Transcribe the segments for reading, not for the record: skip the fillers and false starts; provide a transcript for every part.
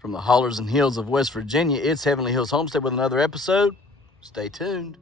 From the hollers and hills of West Virginia, it's Heavenly Hills Homestead with another episode. Stay tuned.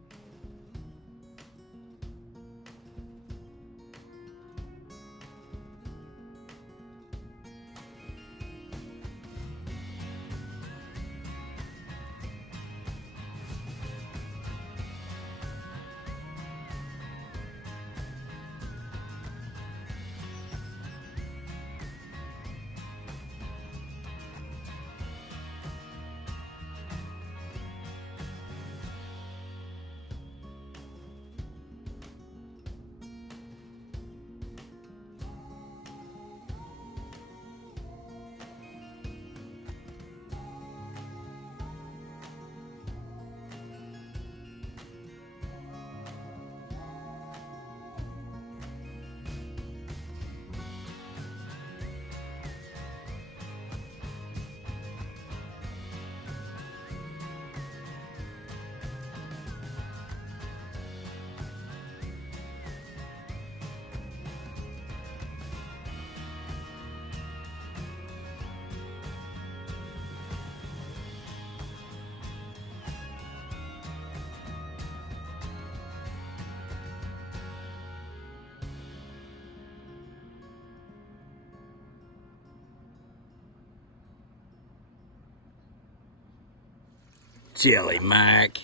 Jelly Mac.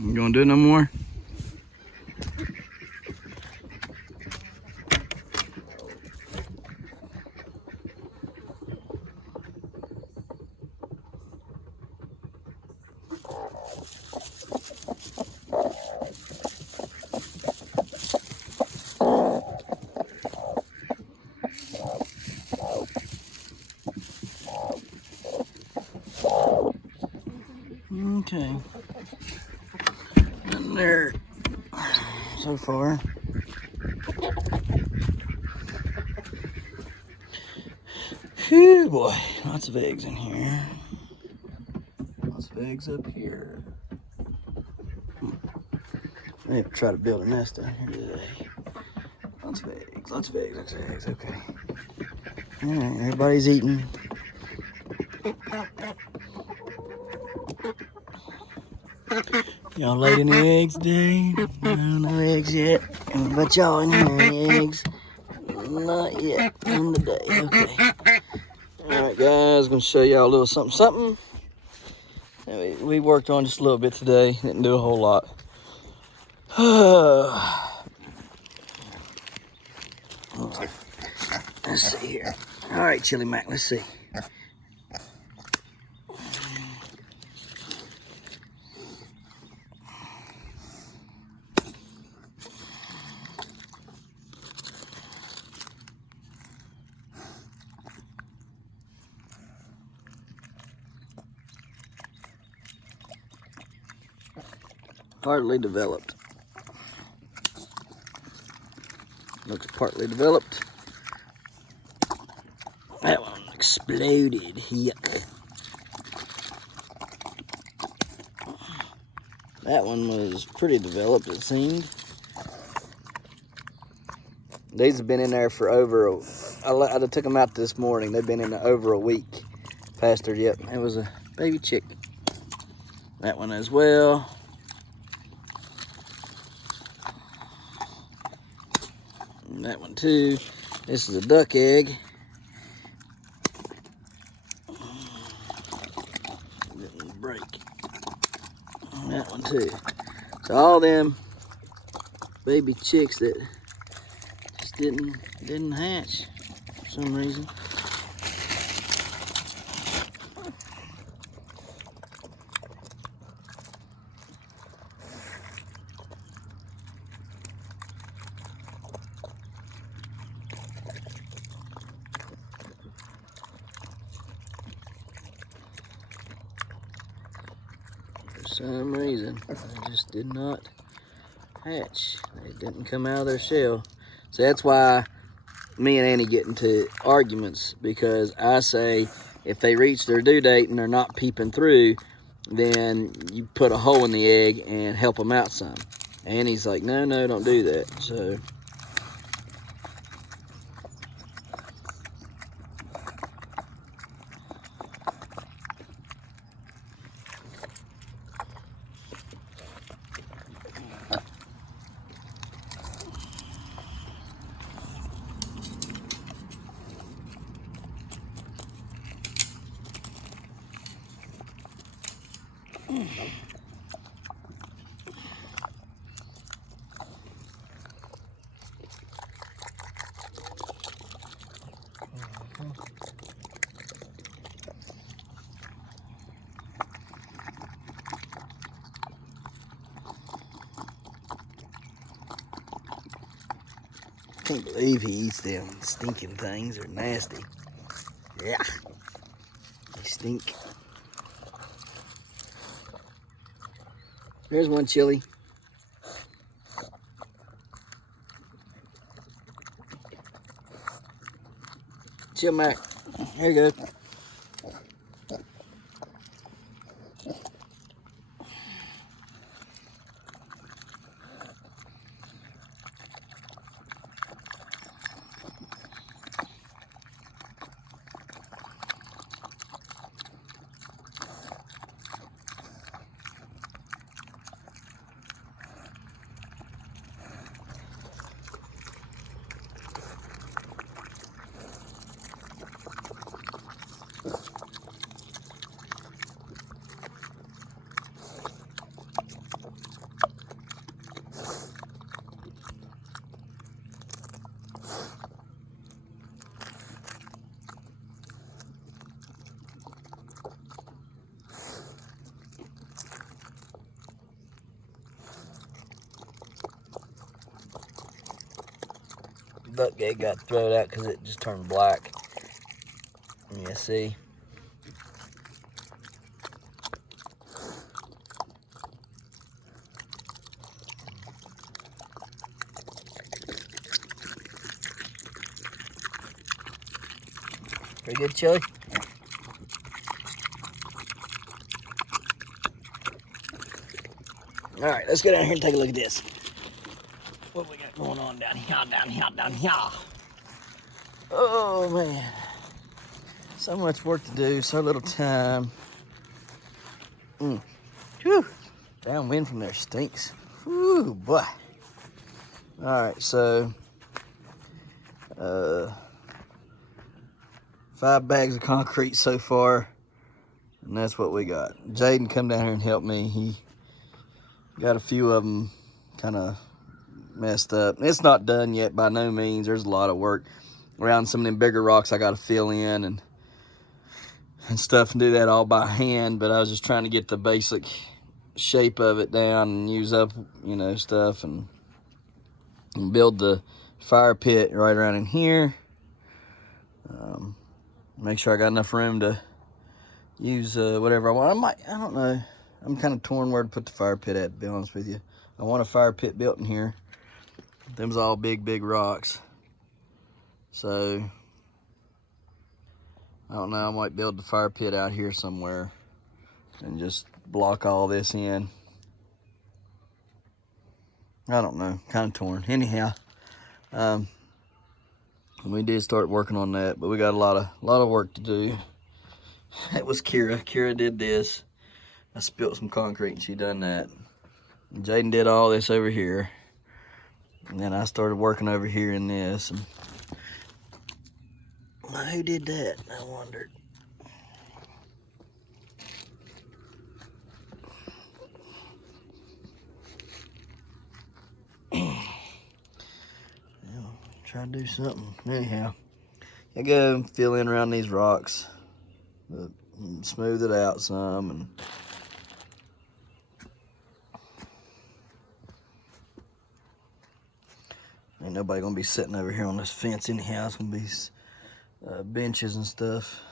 You gonna do it no more? Okay. Nothing there so far. Phew, boy, lots of eggs in here. Lots of eggs up here. I need to try to build a nest down here today. Lots of eggs, lots of eggs, lots of eggs, okay. All right, everybody's eating. Y'all laid any eggs today? No eggs yet. But y'all in here, any eggs? Not yet in the day, okay. Alright guys, gonna show y'all a little something. We worked on just a little bit today, didn't do a whole lot. Let's see here. All right, Chili Mac, let's see. Partly developed. Looks partly developed. That one exploded. Yuck. That one was pretty developed, it seemed. These have been in there for over I took them out this morning. They've been in there over a week. Pastured, yep. It was a baby chick. That one as well. And that one too. This is a duck egg. Didn't break. And that one too. So all them baby chicks that just didn't hatch for some reason. For some reason, they just did not hatch. They didn't come out of their shell. So that's why me and Annie get into arguments, because I say if they reach their due date and they're not peeping through, then you put a hole in the egg and help them out some. Annie's like, no, don't do that. So I can't believe he eats them stinking things. They're nasty. Yeah, they stink. There's one, Chili. Chill, Mac. Here you go. Duck egg got thrown out because it just turned black. Yeah, see? Pretty good, Chili? All right, let's go down here and take a look at this. What we got going on down here? Oh, man. So much work to do, so little time. Whew. Downwind from there stinks. Whew, boy. All right, so 5 bags of concrete so far, and that's what we got. Jaden come down here and help me. He got a few of them kind of messed up. It's not done yet by no means. There's a lot of work. around some of them bigger rocks I got to fill in and stuff and do that all by hand. But I was just trying to get the basic shape of it down and use up, you know, stuff and build the fire pit right around in here. Make sure I got enough room to use whatever I want. I don't know. I'm kind of torn where to put the fire pit at, to be honest with you. I want a fire pit built in here. Them's all big rocks. So, I don't know. I might build the fire pit out here somewhere and just block all this in. I don't know. Kind of torn. Anyhow, we did start working on that, but we got a lot of work to do. That was Kira. Kira did this. I spilled some concrete and she done that. And Jaden did all this over here. And then I started working over here in this. And who did that? I wondered. Try to do something. Anyhow, I go fill in around these rocks, smooth it out some, and ain't nobody gonna be sitting over here on this fence anyhow. It's gonna be benches and stuff.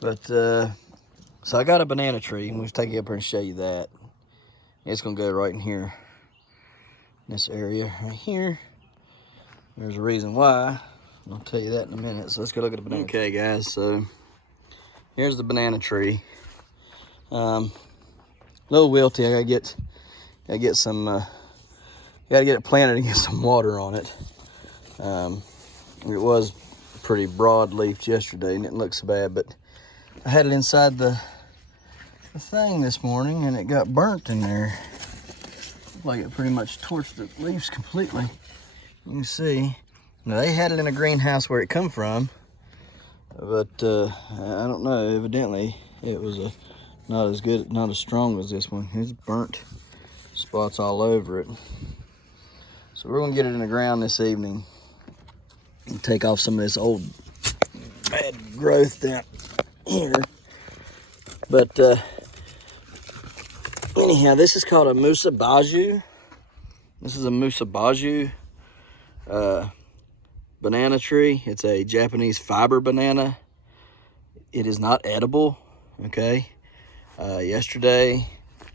So I got a banana tree, and we'll take it up here and show you that. It's gonna go right in here, this area right here. There's a reason why. I'll tell you that in a minute. So let's go look at the banana. Okay, guys. So here's the banana tree. A little wilty. I gotta get some. Gotta get it planted and get some water on it. It was pretty broad leafed yesterday and it didn't look so bad, but I had it inside the thing this morning and it got burnt in there. Like it pretty much torched the leaves completely. You can see. Now they had it in a greenhouse where it come from, but I don't know. Evidently, it was not as good, not as strong as this one. There's burnt spots all over it. So we're gonna get it in the ground this evening and take off some of this old bad growth down here. But anyhow, this is called a musabaju. This is a musabaju banana tree. It's a Japanese fiber banana. It is not edible, okay? Yesterday,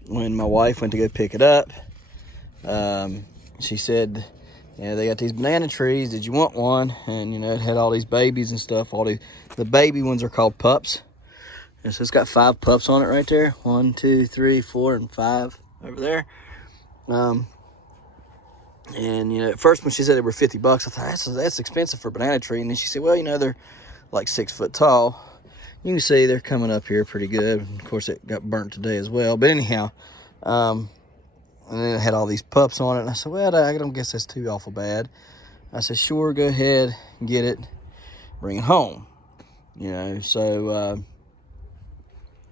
when my wife went to go pick it up, she said, yeah, they got these banana trees. Did you want one? And, you know, it had all these babies and stuff. The baby ones are called pups. And so it's got 5 pups on it right there. 1, 2, 3, 4, and 5 over there. And, you know, at first when she said they were $50, I thought, that's expensive for a banana tree. And then she said, well, you know, they're like 6 foot tall. You can see they're coming up here pretty good. Of course, it got burnt today as well. But anyhow, and then it had all these pups on it. And I said, well, I don't guess that's too awful bad. I said, sure, go ahead, get it, bring it home. You know, so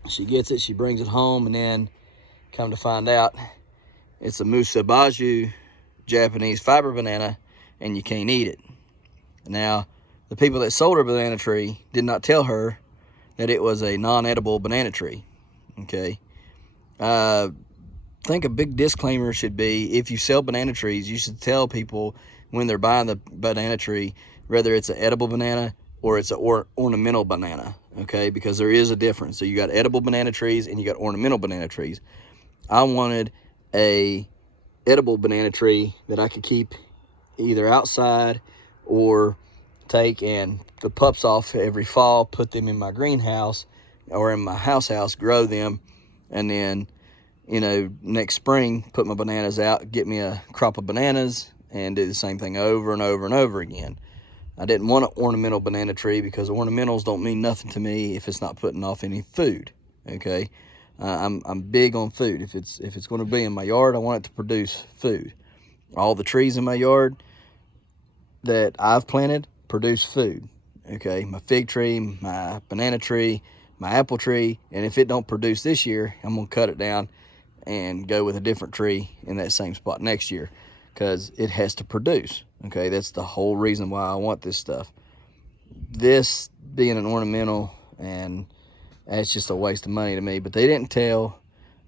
she gets it, she brings it home, and then come to find out, it's a musabaju Japanese fiber banana, and you can't eat it. Now, the people that sold her banana tree did not tell her that it was a non-edible banana tree, okay? I think a big disclaimer should be, if you sell banana trees, you should tell people when they're buying the banana tree, whether it's an edible banana or it's an ornamental banana, okay? Because there is a difference. So you got edible banana trees and you got ornamental banana trees. I wanted a edible banana tree that I could keep either outside or take and the pups off every fall, put them in my greenhouse or in my house, grow them, and then, you know, next spring, put my bananas out, get me a crop of bananas, and do the same thing over and over and over again. I didn't want an ornamental banana tree because ornamentals don't mean nothing to me if it's not putting off any food, okay? I'm big on food. If it's going to be in my yard, I want it to produce food. All the trees in my yard that I've planted produce food, okay? My fig tree, my banana tree, my apple tree, and if it don't produce this year, I'm going to cut it down and go with a different tree in that same spot next year. because it has to produce. Okay, that's the whole reason why I want this stuff. This being an ornamental, and that's just a waste of money to me. But they didn't tell.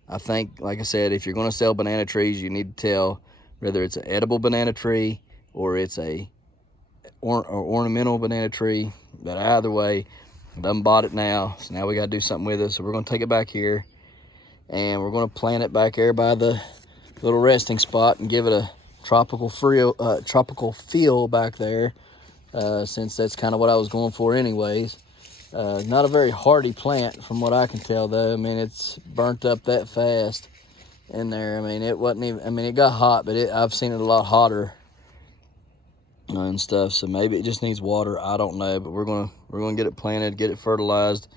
I think, like I said, if you're going to sell banana trees, you need to tell whether it's an edible banana tree or it's a ornamental banana tree. But either way, I done bought it now, so now we got to do something with it. So we're going to take it back here, and we're going to plant it back there by the little resting spot and give it a tropical feel back there, since that's kind of what I was going for anyways. Not a very hardy plant from what I can tell, though. I mean, it's burnt up that fast in there. I mean, it wasn't even, I mean, it got hot, but I've seen it a lot hotter and stuff. So maybe it just needs water. I don't know, but we're gonna get it planted, get it fertilized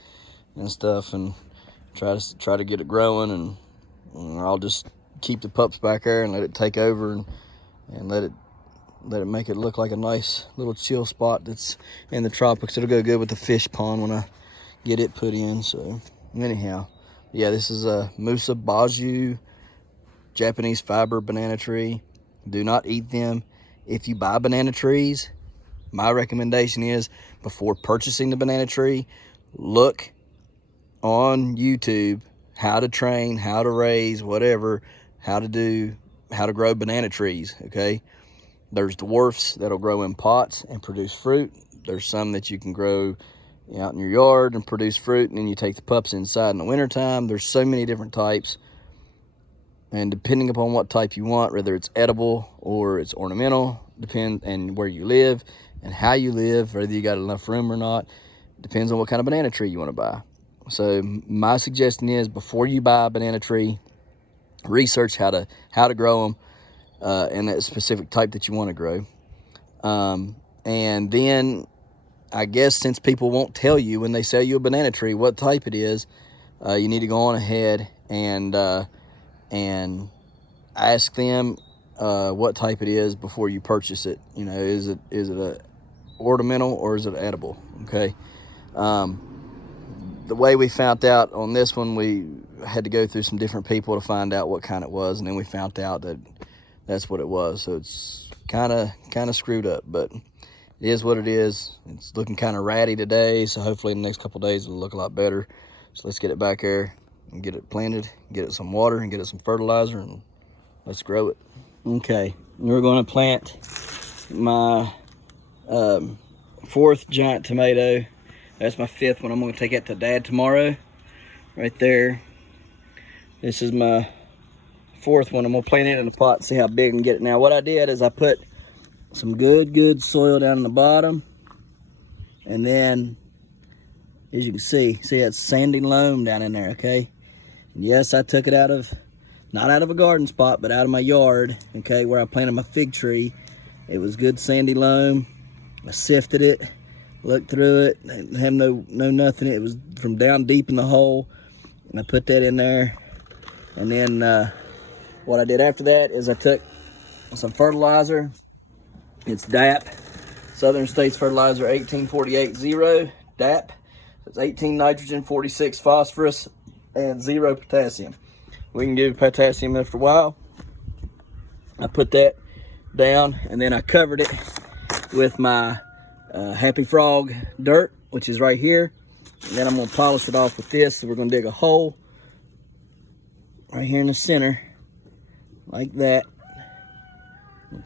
and stuff, and try to get it growing. And I'll just keep the pups back there and let it take over, and let it make it look like a nice little chill spot that's in the tropics. It'll go good with the fish pond when I get it put in. So anyhow, yeah, this is a Musa Baju Japanese fiber banana tree. Do not eat them. If you buy banana trees, my recommendation is, before purchasing the banana tree, look on YouTube how to train, how to raise, whatever, how to grow banana trees, okay? There's dwarfs that'll grow in pots and produce fruit. There's some that you can grow out in your yard and produce fruit, and then you take the pups inside in the wintertime. There's so many different types, and depending upon what type you want, whether it's edible or it's ornamental, and where you live and how you live, whether you got enough room or not, depends on what kind of banana tree you want to buy. So my suggestion is, before you buy a banana tree, research how to grow them, and that specific type that you want to grow. And then, I guess, since people won't tell you when they sell you a banana tree what type it is, you need to go on ahead and ask them what type it is before you purchase it. You know, is it a ornamental or is it edible? Okay. The way we found out on this one, we had to go through some different people to find out what kind it was, and then we found out that that's what it was. So it's kind of screwed up, but it is what it is. It's looking kind of ratty today, so hopefully in the next couple of days it'll look a lot better. So let's get it back there and get it planted, get it some water, and get it some fertilizer, and let's grow it. Okay, we're going to plant my 4th giant tomato. That's my 5th one. I'm going to take it to Dad tomorrow. Right there. This is my 4th one. I'm going to plant it in a pot and see how big I can get it. Now, what I did is I put some good soil down in the bottom. And then, as you can see that sandy loam down in there, okay? And yes, I took it not out of a garden spot, but out of my yard, okay, where I planted my fig tree. It was good sandy loam. I sifted it, looked through it, didn't have no nothing. It was from down deep in the hole. And I put that in there. And then what I did after that is I took some fertilizer. It's DAP, Southern States Fertilizer 18480 DAP. It's 18 nitrogen, 46 phosphorus, and 0 potassium. We can give potassium after a while. I put that down, and then I covered it with my Happy Frog dirt, which is right here. And then I'm going to polish it off with this. So we're going to dig a hole right here in the center, like that.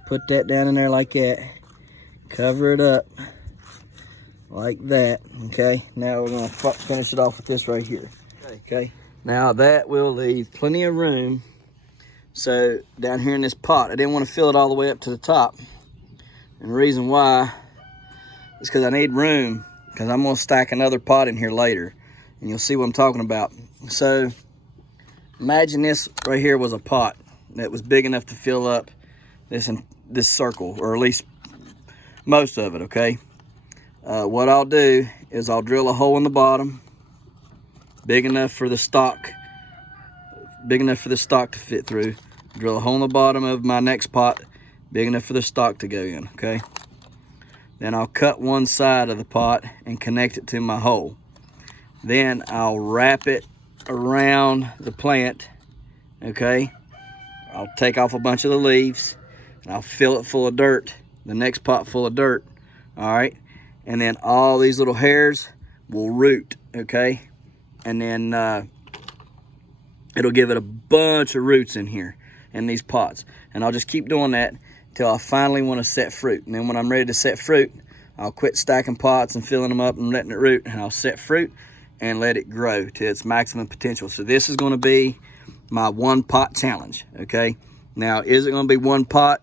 Put that down in there like that. Cover it up like that. Okay, now we're going to finish it off with this right here. Okay, now that will leave plenty of room. So down here in this pot, I didn't want to fill it all the way up to the top. And the reason why is because I need room, because I'm going to stack another pot in here later. And you'll see what I'm talking about. So imagine this right here was a pot that was big enough to fill up this circle, or at least most of it, okay? What I'll do is I'll drill a hole in the bottom, big enough for the stalk to fit through. Drill a hole in the bottom of my next pot, big enough for the stalk to go in, okay? Then I'll cut one side of the pot and connect it to my hole. Then I'll wrap it around the plant, okay? I'll take off a bunch of the leaves. and I'll fill it full of dirt, the next pot full of dirt, all right? And then all these little hairs will root, okay? And then it'll give it a bunch of roots in here, in these pots. And I'll just keep doing that till I finally want to set fruit. And then when I'm ready to set fruit, I'll quit stacking pots and filling them up and letting it root, and I'll set fruit and let it grow to its maximum potential. So this is going to be my 1 pot challenge, okay? Now, is it going to be 1 pot?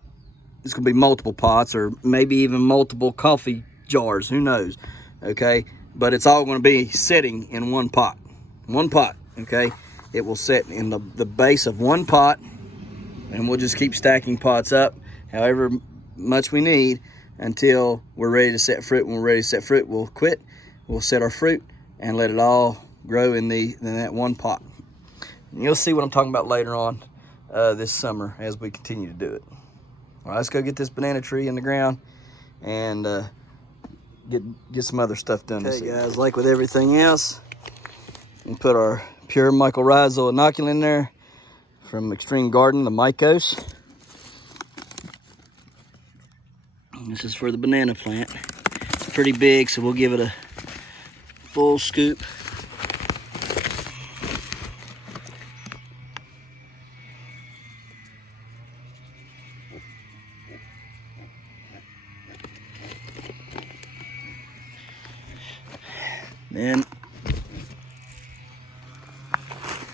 It's going to be multiple pots, or maybe even multiple coffee jars, who knows, okay? But it's all going to be sitting in 1 pot. 1 pot, okay? It will sit in the base of 1 pot, and we'll just keep stacking pots up however much we need until we're ready to set fruit. When we're ready to set fruit, we'll quit, we'll set our fruit, and let it all grow in that 1 pot. And you'll see what I'm talking about later on this summer as we continue to do it. All right, let's go get this banana tree in the ground and get some other stuff done. Okay, guys, like with everything else, we put our pure mycorrhizal inoculant in there from Extreme Garden, the Mycos. This is for the banana plant. It's pretty big, so we'll give it a full scoop. Then,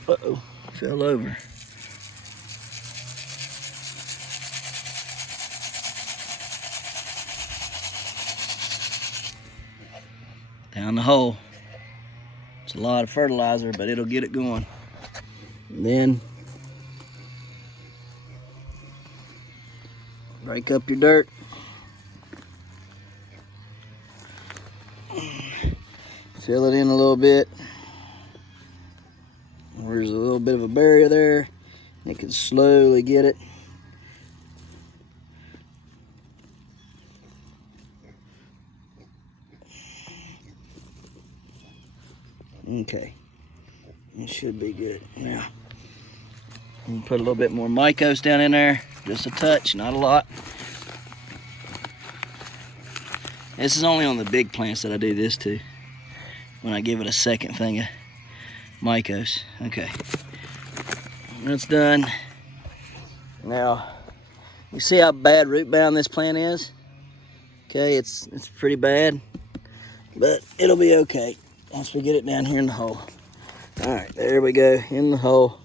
uh-oh, fell over. Down the hole. It's a lot of fertilizer, but it'll get it going. And then break up your dirt. Fill it in a little bit. There's a little bit of a barrier there. You can slowly get it. Okay, it should be good. Now, I'm gonna put a little bit more Mycos down in there, just a touch, not a lot. This is only on the big plants that I do this to, when I give it a second thing of Mycos. Okay, that's done. Now, you see how bad root bound this plant is? Okay, it's pretty bad, but it'll be okay once we get it down here in the hole. All right, there we go, in the hole.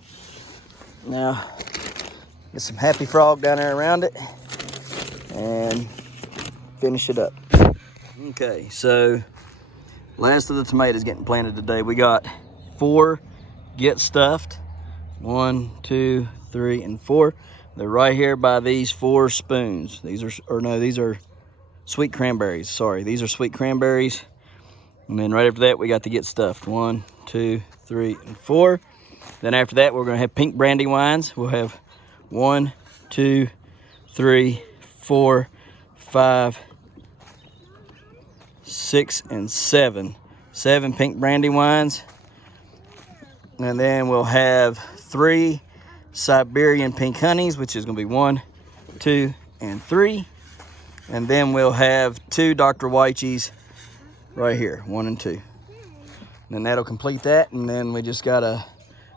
Now, get some happy frog down there around it and finish it up. Okay, so last of the tomatoes getting planted today. We got 4 get stuffed. 1, 2, 3, and 4. They're right here by these 4 spoons. These are sweet cranberries. Sorry, these are sweet cranberries. And then right after that, we got to get stuffed. 1, 2, 3, and 4. Then after that, we're gonna have pink brandywines. We'll have 1, 2, 3, 4, 5, 6, and 7. 7 pink brandywines. And then we'll have 3 Siberian pink honeys, which is gonna be 1, 2, and 3. And then we'll have 2 Dr. Wychees right here, 1 and 2. And then that'll complete that, and then we just gotta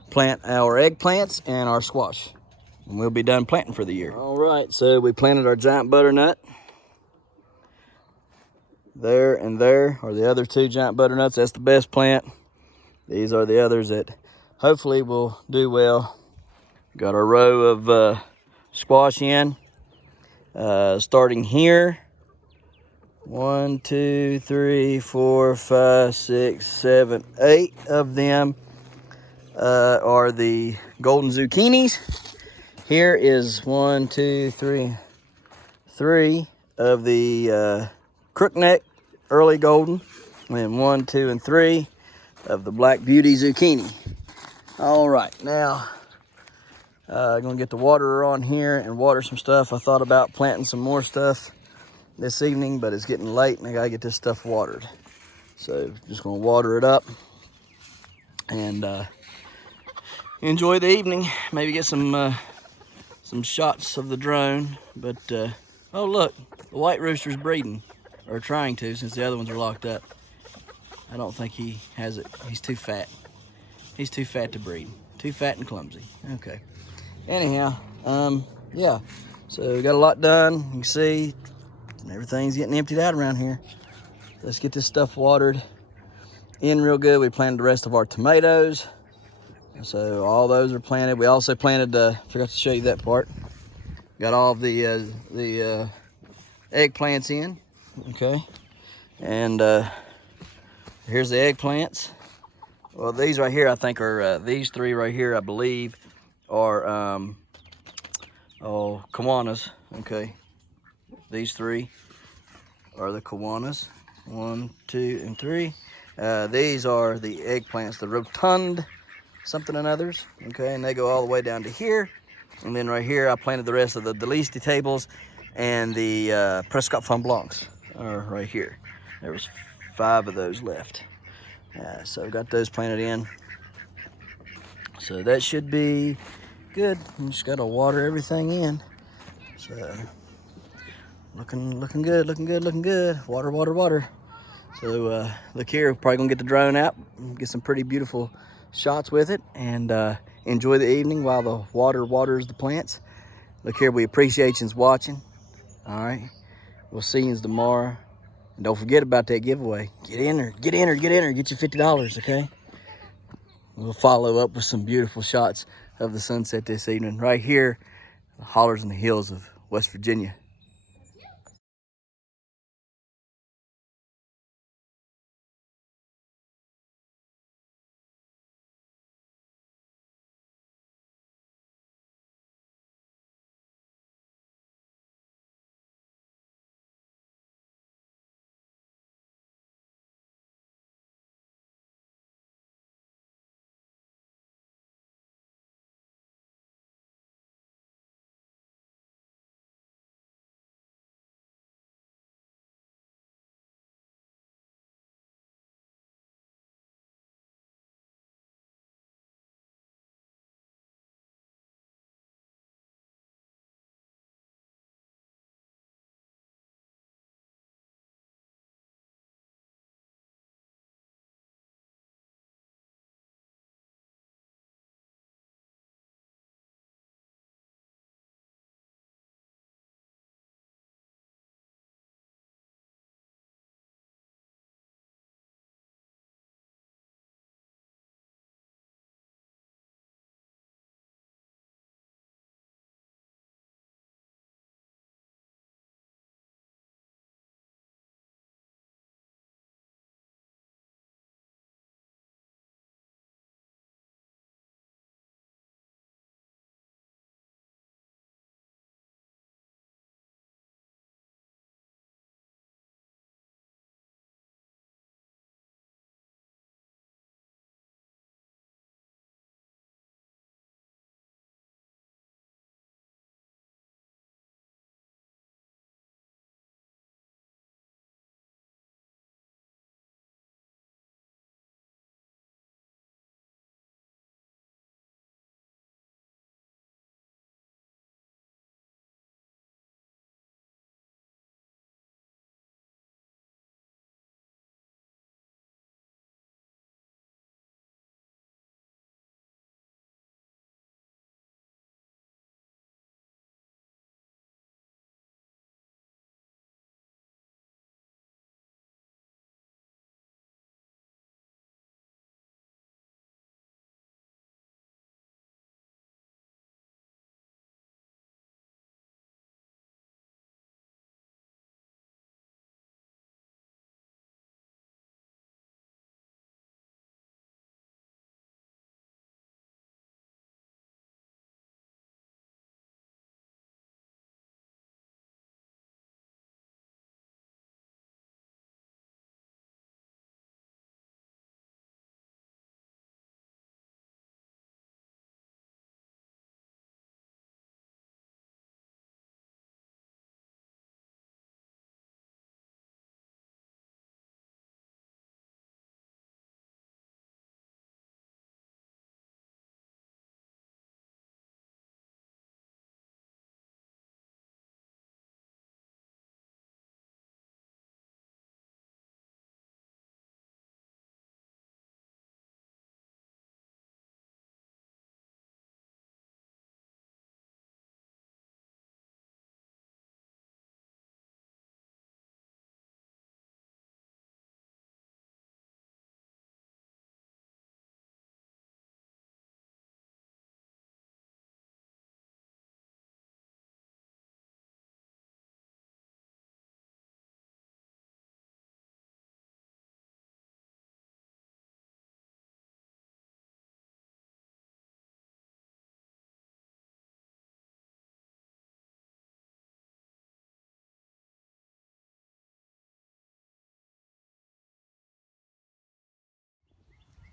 plant our eggplants and our squash, and we'll be done planting for the year. All right, so we planted our giant butternut. There and there are the other 2 giant butternuts. That's the best plant. These are the others that hopefully will do well. Got our row of squash in, starting here. 1, 2, 3, 4, 5, 6, 7, 8 of them are the golden zucchinis. Here is 1, 2, 3 of the crookneck early golden, and then 1, 2, and 3 of the black beauty zucchini. All right, now I'm gonna get the waterer on here and water some stuff. I thought about planting some more stuff this evening, but it's getting late and I gotta get this stuff watered. So just gonna water it up and enjoy the evening. Maybe get some some shots of the drone. But oh look, the white rooster's breeding, or trying to, since the other ones are locked up. I don't think he has it. He's too fat. He's too fat to breed. Too fat and clumsy. Okay. Anyhow, yeah. So we got a lot done. You can see everything's getting emptied out around here. Let's get this stuff watered in real good. We planted the rest of our tomatoes. So all those are planted. We also planted, forgot to show you that part. Got all of the eggplants in, okay? And here's the eggplants. Well, these right here, I think are, these three right here, I believe, are, Kiwanis, okay? These three are the Kiwanis. 1, 2, and 3. These are the eggplants, the rotund something and others, okay? And they go all the way down to here. And then right here, I planted the rest of the Delisti tables and the Prescott Fun Blancs are right here. There was 5 of those left. So I've got those planted in. So that should be good. You just gotta water everything in. So looking good, looking good, looking good. Water, water, water. So look here, probably gonna get the drone out, get some pretty beautiful shots with it, and enjoy the evening while the water waters the plants. Look here, we appreciate you watching. All right, we'll see you tomorrow. And don't forget about that giveaway. Get in there, get in there, get in there, get your $50, okay? We'll follow up with some beautiful shots of the sunset this evening right here, the hollers and the hills of West Virginia.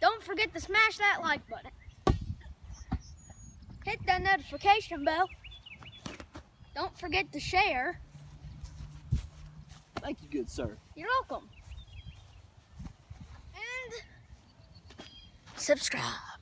Don't forget to smash that like button. Hit that notification bell. Don't forget to share. Thank you, good sir. You're welcome. And subscribe.